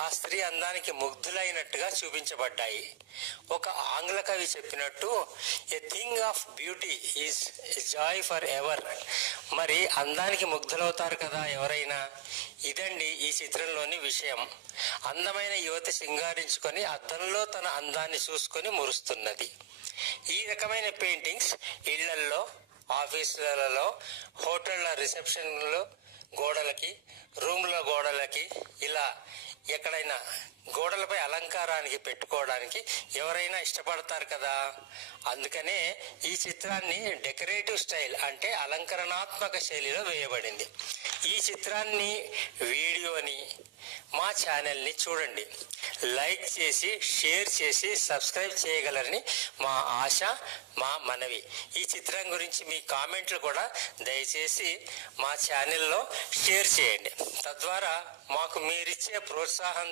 ఆ స్త్రీ అందానికి ముగ్ధులైనట్టుగా చూపించబడ్డాయి. ఒక ఆంగ్ల కవి చెప్పినట్టు, a thing of beauty is Joy for ever. మరి అందానికి ముగ్ధులవుతారు కదా ఎవరైనా. ఇదండి ఈ చిత్రంలోని విషయం. అందమైన యువతి సింగారించుకొని అద్దంలో తన అందాన్ని చూసుకొని మురుస్తున్నది. ఈ రకమైన పెయింటింగ్స్ ఇళ్లల్లో, ఆఫీసులలో, హోటళ్ల రిసెప్షన్లో గోడలకి, రూమ్ల గోడలకి, ఇలా ఎక్కడైనా గోడలపై అలంకారానికి పెట్టుకోవడానికి ఎవరైనా ఇష్టపడతారు కదా. అందుకనే ఈ చిత్రాన్ని డెకరేటివ్ స్టైల్ అంటే అలంకరణాత్మక శైలిలో వేయబడింది. ఈ చిత్రాన్ని, వీడియోని మా ఛానల్ని చూడండి, లైక్ చేసి, షేర్ చేసి, సబ్స్క్రైబ్ చేయగలరని మా ఆశ, మా మనవి. ఈ చిత్రం గురించి మీ కామెంట్లు కూడా దయచేసి మా ఛానల్లో షేర్ చేయండి. తద్వారా మాకు మీరిచ్చే ప్రోత్సాహం